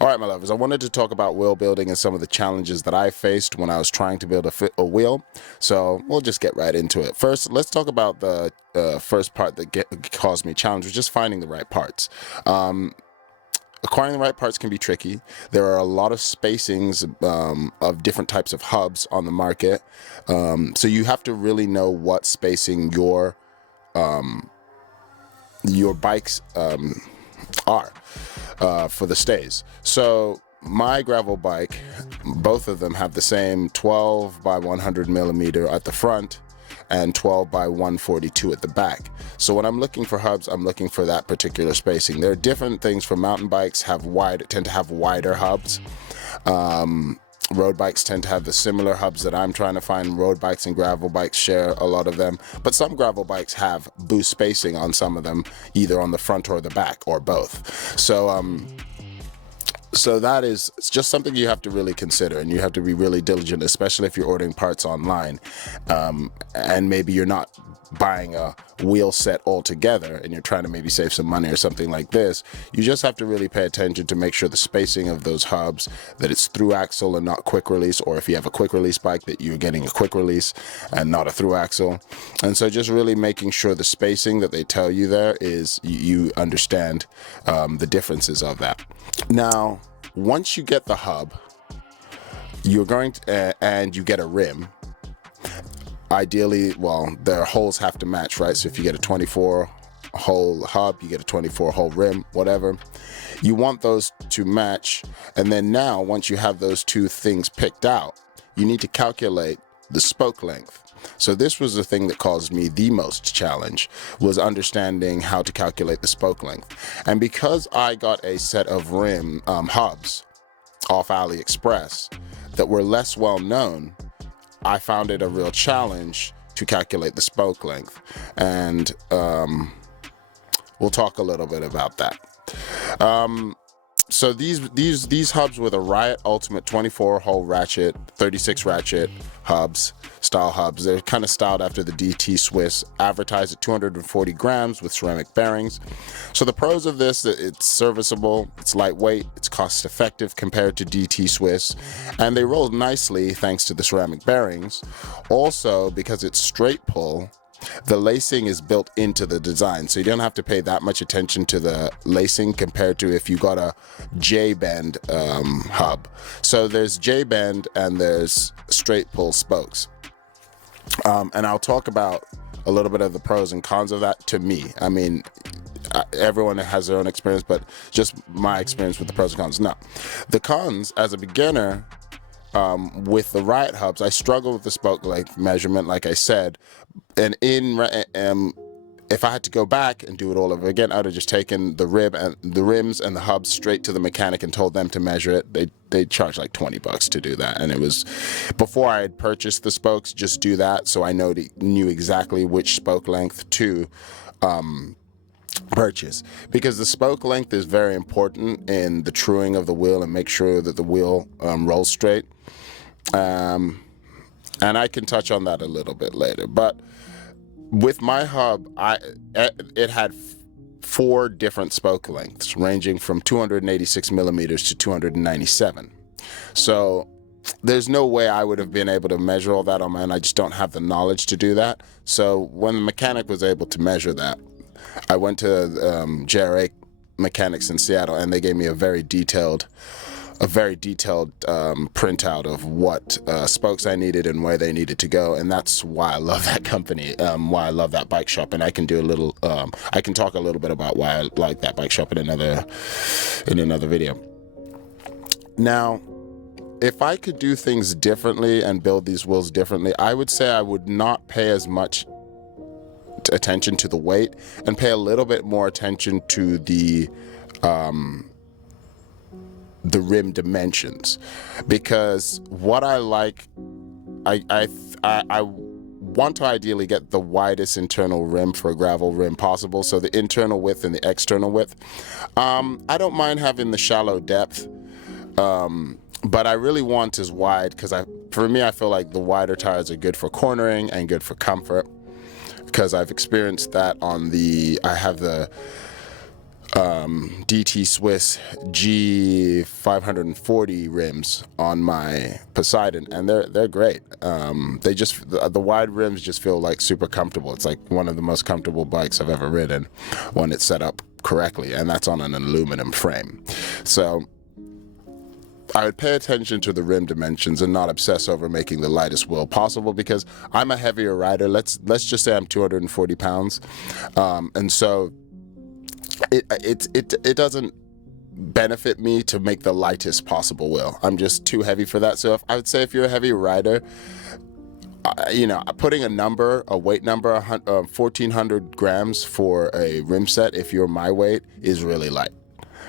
All right, my lovers, I wanted to talk about wheel building and some of the challenges that I faced when I was trying to build a wheel. So we'll just get right into it. First, let's talk about the first part that caused me challenge, which is finding the right parts. Acquiring the right parts can be tricky. There are a lot of spacings of different types of hubs on the market. So you have to really know what spacing your bikes are for the stays. So my gravel bike, both of them have the same 12 by 100 millimeter at the front and 12 by 142 at the back. So when I'm looking for hubs, I'm looking for that particular spacing. There are different things for mountain bikes tend to have wider hubs. Road bikes tend to have the similar hubs that I'm trying to find. Road bikes and gravel bikes share a lot of them, but some gravel bikes have boost spacing on some of them, either on the front or the back or both. So that is, it's just something you have to really consider, and you have to be really diligent, especially if you're ordering parts online, and maybe you're not buying a wheel set altogether and you're trying to maybe save some money or something like this. You just have to really pay attention to make sure the spacing of those hubs, that it's through axle and not quick release, or if you have a quick release bike, that you're getting a quick release and not a through axle. And so just really making sure the spacing that they tell you there is, you understand the differences of that. Now, once you get the hub, you're going to, and you get a rim, ideally, well, their holes have to match, right? So if you get a 24 hole hub, you get a 24 hole rim, whatever. You want those to match. And then now, once you have those two things picked out, you need to calculate the spoke length. So this was the thing that caused me the most challenge, was understanding how to calculate the spoke length. And because I got a set of rim hubs off AliExpress that were less well known, I found it a real challenge to calculate the spoke length. And we'll talk a little bit about that. So these hubs were the Ryet Ultimate 24 hole Ratchet, 36 Ratchet hubs, style hubs. They're kind of styled after the DT Swiss, advertised at 240 grams with ceramic bearings. So the pros of this, it's serviceable, it's lightweight, it's cost effective compared to DT Swiss, and they roll nicely thanks to the ceramic bearings. Also, because it's straight pull, the lacing is built into the design, so you don't have to pay that much attention to the lacing compared to if you got a Jbend hub. So there's Jbend and there's straight pull spokes. And I'll talk about a little bit of the pros and cons of that. To me, I mean, everyone has their own experience, but just my experience with the pros and cons. Now, the cons, as a beginner, with the Ryet hubs, I struggle with the spoke length measurement, like I said, and if I had to go back and do it all over again, I'd have just taken the rims and the hubs straight to the mechanic and told them to measure it. They charge like $20 to do that, and it was before I had purchased the spokes. Just do that, so I knew exactly which spoke length to purchase, because the spoke length is very important in the truing of the wheel and make sure that the wheel rolls straight. And I can touch on that a little bit later. But with my hub, it had 4 different spoke lengths, ranging from 286 millimeters to 297. So there's no way I would have been able to measure all that on my own. I just don't have the knowledge to do that. So when the mechanic was able to measure that, I went to JRA Mechanics in Seattle, and they gave me a very detailed printout of what spokes I needed and where they needed to go. And that's why I love that company, why I love that bike shop. And I can do I can talk a little bit about why I like that bike shop in another video. Now, if I could do things differently and build these wheels differently, I would say I would not pay as much attention to the weight and pay a little bit more attention to the rim dimensions, because what I like, I want to ideally get the widest internal rim for a gravel rim possible, so the internal width and the external width. I don't mind having the shallow depth, but I really want as wide, because for me, I feel like the wider tires are good for cornering and good for comfort, because I've experienced that on I have the DT Swiss G540 rims on my Poseidon, and they're great. They just, the wide rims just feel like super comfortable. It's like one of the most comfortable bikes I've ever ridden when it's set up correctly, and that's on an aluminum frame. So I would pay attention to the rim dimensions and not obsess over making the lightest wheel possible, because I'm a heavier rider. Let's just say I'm 240 pounds, and so it doesn't benefit me to make the lightest possible wheel. I'm just too heavy for that. So I would say if you're a heavy rider, you know, putting a weight number, 1,400 grams for a rim set, if you're my weight, is really light,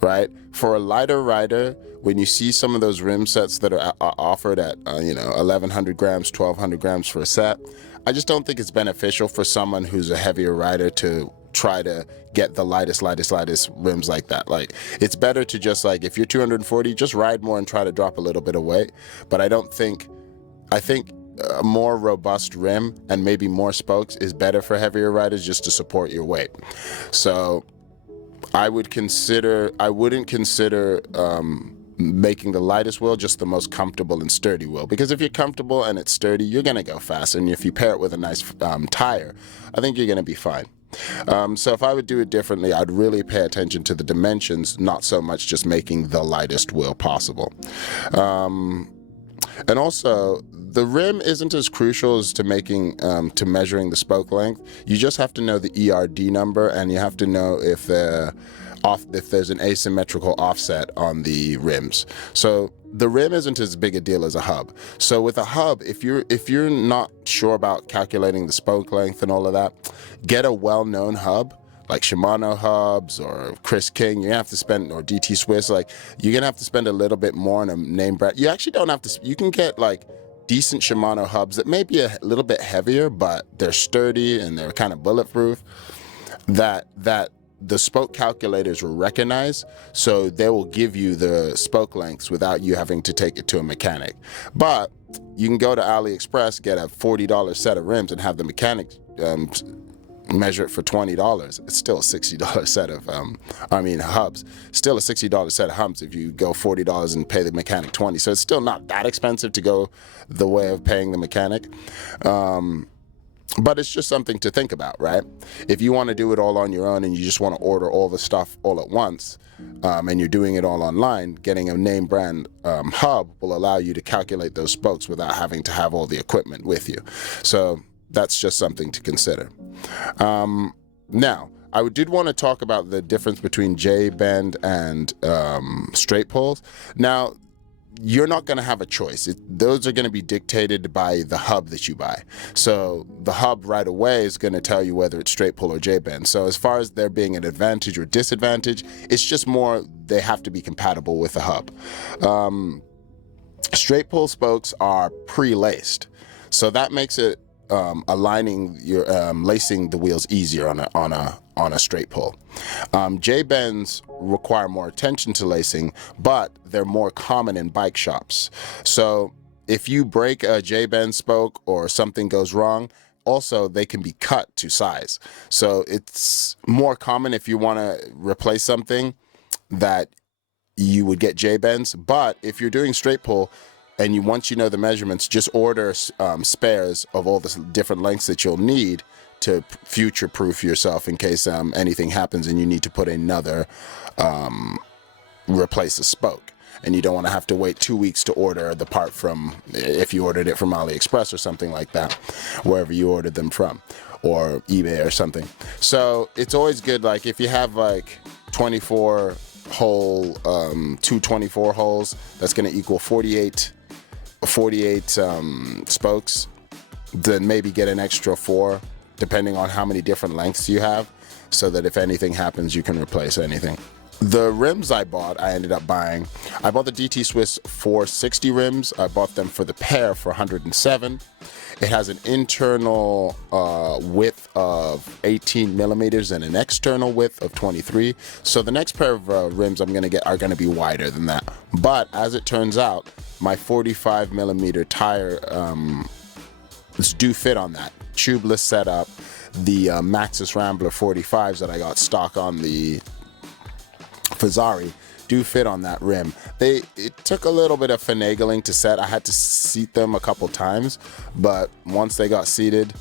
right? For a lighter rider, when you see some of those rim sets that are offered at, you know, 1,100 grams, 1,200 grams for a set, I just don't think it's beneficial for someone who's a heavier rider to try to get the lightest rims like that. Like, it's better to just, like, if you're 240, just ride more and try to drop a little bit of weight. But I think a more robust rim and maybe more spokes is better for heavier riders, just to support your weight. So I wouldn't consider making the lightest wheel, just the most comfortable and sturdy wheel, because if you're comfortable and it's sturdy, you're gonna go fast, and if you pair it with a nice tire, I think you're gonna be fine. So if I would do it differently, I'd really pay attention to the dimensions, not so much just making the lightest wheel possible. And also, the rim isn't as crucial as to measuring the spoke length. You just have to know the ERD number, and you have to know if there's an asymmetrical offset on the rims. So the rim isn't as big a deal as a hub. So with a hub, if you're not sure about calculating the spoke length and all of that, get a well-known hub like Shimano hubs or Chris King. You're gonna have to spend, or DT Swiss, like, you're gonna have to spend a little bit more on a name brand. You actually don't have to, you can get like decent Shimano hubs that may be a little bit heavier, but they're sturdy and they're kind of bulletproof, that the spoke calculators will recognize, so they will give you the spoke lengths without you having to take it to a mechanic. But you can go to AliExpress, get a $40 set of rims, and have the mechanic measure it for $20. It's still a $60 set of hubs. Still a $60 set of hubs if you go $40 and pay the mechanic $20. So it's still not that expensive to go the way of paying the mechanic. But it's just something to think about, right? If you want to do it all on your own and you just want to order all the stuff all at once, and you're doing it all online, getting a name brand hub will allow you to calculate those spokes without having to have all the equipment with you. So that's just something to consider. Now, I did want to talk about the difference between Jbend and straight poles. Now, you're not going to have a choice. Those are going to be dictated by the hub that you buy. So the hub right away is going to tell you whether it's straight pull or Jbend. So as far as there being an advantage or disadvantage, it's just more they have to be compatible with the hub. Straight pull spokes are pre-laced, so that makes it aligning your lacing the wheels easier on a straight pull. Jbends require more attention to lacing, but they're more common in bike shops. So if you break a Jbend spoke or something goes wrong, also they can be cut to size. So it's more common if you want to replace something that you would get Jbends. But if you're doing straight pull, and once you know the measurements, just order spares of all the different lengths that you'll need to future-proof yourself in case anything happens and you need to put another, replace a spoke. And you don't want to have to wait 2 weeks to order the part from, if you ordered it from AliExpress or something like that, wherever you ordered them from, or eBay or something. So it's always good, like if you have like 24 hole, 224 holes, that's going to equal 48 spokes, then maybe get an extra 4 depending on how many different lengths you have, so that if anything happens you can replace anything. The rims I ended up buying, I bought the DT Swiss 460 rims. I bought them for the pair for 107. It has an internal width of 18 millimeters and an external width of 23. So the next pair of rims I'm gonna get are gonna be wider than that. But as it turns out, my 45 millimeter tire do fit on that. Tubeless setup, the Maxiss Rambler 45s that I got stock on the Fazari do fit on that rim. It took a little bit of finagling to set. I had to seat them a couple times, but once they got seated,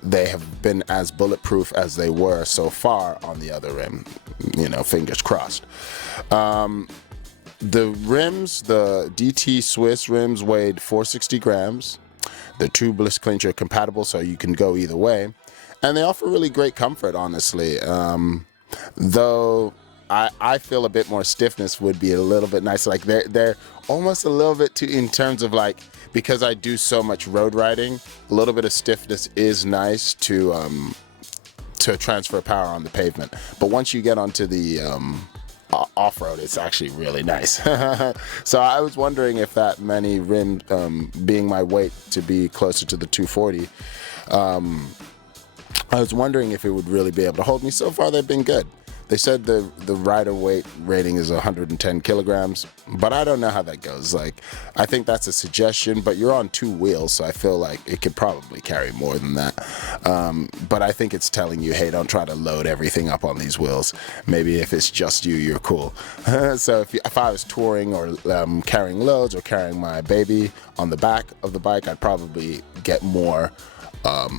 they have been as bulletproof as they were so far on the other rim. You know, fingers crossed. The rims, the DT Swiss rims weighed 460 grams. The Tubeless clincher compatible, so you can go either way. And they offer really great comfort, honestly. Though I feel a bit more stiffness would be a little bit nicer. Like they're almost a little bit too, in terms of like, because I do so much road riding, a little bit of stiffness is nice to transfer power on the pavement. But once you get onto the off-road, it's actually really nice. So I was wondering if that many rims, being my weight to be closer to the 240, I was wondering if it would really be able to hold me. So far, they've been good. They said the rider weight rating is 110 kilograms, but I don't know how that goes. Like, I think that's a suggestion, but you're on 2 wheels, so I feel like it could probably carry more than that. But I think it's telling you, hey, don't try to load everything up on these wheels. Maybe if it's just you, you're cool. So if I was touring or carrying loads or carrying my baby on the back of the bike, I'd probably get more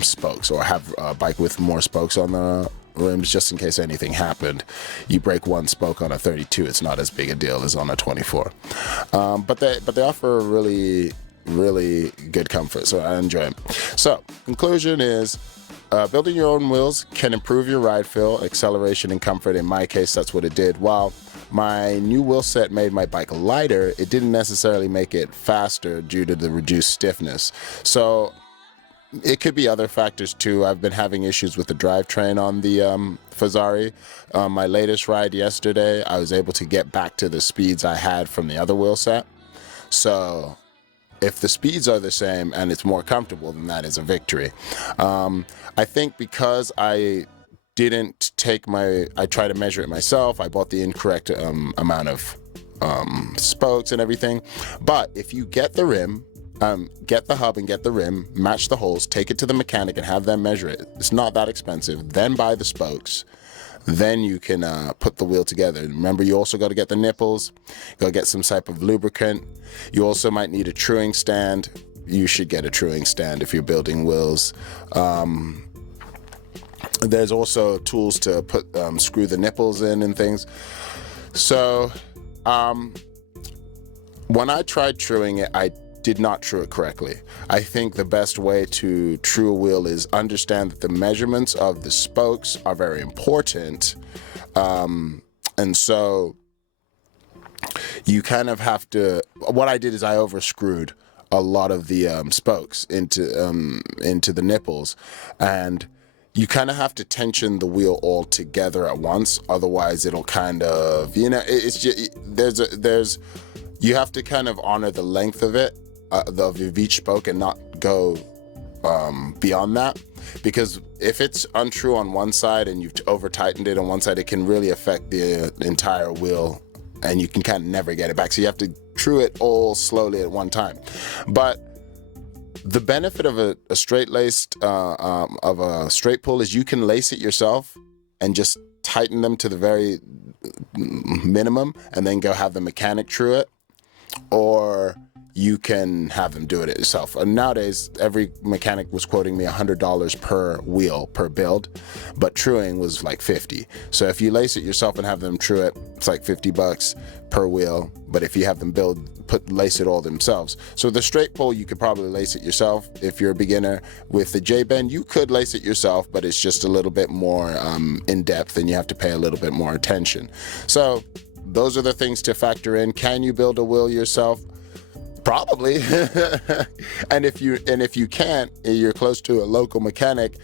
spokes, or have a bike with more spokes on the rims, just in case anything happened. You break one spoke on a 32, it's not as big a deal as on a 24. But they offer really good comfort, so I enjoy them. So conclusion is, building your own wheels can improve your ride feel, acceleration, and comfort. In my case, that's what it did. While my new wheel set made my bike lighter, it didn't necessarily make it faster due to the reduced stiffness. So it could be other factors too. I've been having issues with the drivetrain on the Fazari. My latest ride yesterday, I was able to get back to the speeds I had from the other wheel set. So if the speeds are the same and it's more comfortable, then that is a victory. I think because I didn't take I tried to measure it myself, I bought the incorrect amount of spokes and everything. But if you get the rim, get the hub and get the rim, match the holes, take it to the mechanic and have them measure it. It's not that expensive. Then buy the spokes. Then you can put the wheel together. Remember, you also got to get the nipples. Go get some type of lubricant. You also might need a truing stand. You should get a truing stand if you're building wheels. There's also tools to put screw the nipples in and things. So when I tried truing it, I did not true it correctly. I think the best way to true a wheel is understand that the measurements of the spokes are very important. And so you kind of have to, what I did is I overscrewed a lot of the spokes into the nipples, and you kind of have to tension the wheel all together at once. Otherwise it'll kind of, it's just, you have to kind of honor the length of it, of each spoke, and not go beyond that, because if it's untrue on one side and you've over tightened it on one side, it can really affect the entire wheel and you can kind of never get it back. So you have to true it all slowly at one time. But the benefit of a straight laced of a straight pull is you can lace it yourself and just tighten them to the very minimum and then go have the mechanic true it, or you can have them do it yourself. And nowadays, every mechanic was quoting me $100 per wheel, per build, but truing was like 50. So if you lace it yourself and have them true it, it's like 50 bucks per wheel. But if you have them lace it all themselves. So the straight pull, you could probably lace it yourself. If you're a beginner with the Jbend, you could lace it yourself, but it's just a little bit more in depth and you have to pay a little bit more attention. So those are the things to factor in. Can you build a wheel yourself? Probably. and if you can't, you're close to a local mechanic,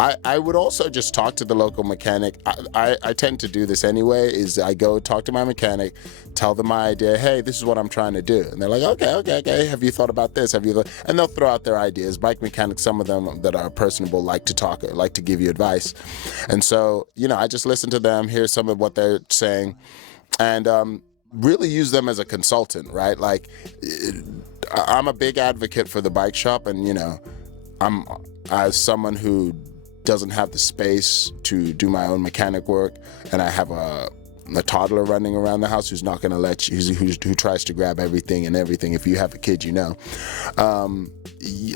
I would also just talk to the local mechanic. I tend to do this anyway, is I go talk to my mechanic, tell them my idea, hey, this is what I'm trying to do. And they're like, okay, have you thought about this? And they'll throw out their ideas. Bike mechanics, some of them that are personable, like to talk, like to give you advice. And so, I just listen to them, hear some of what they're saying, and really use them as a consultant, right? Like, I'm a big advocate for the bike shop, and I'm, as someone who doesn't have the space to do my own mechanic work, and I have a a toddler running around the house who's not going to let you, who tries to grab everything and everything. If you have a kid, you know.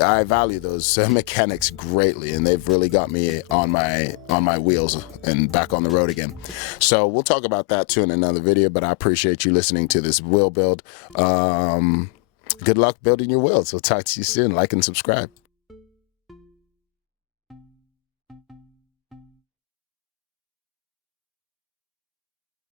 I value those mechanics greatly, and they've really got me on my wheels and back on the road again. So we'll talk about that too in another video, but I appreciate you listening to this wheel build. Good luck building your wheels. We'll talk to you soon. Like and subscribe.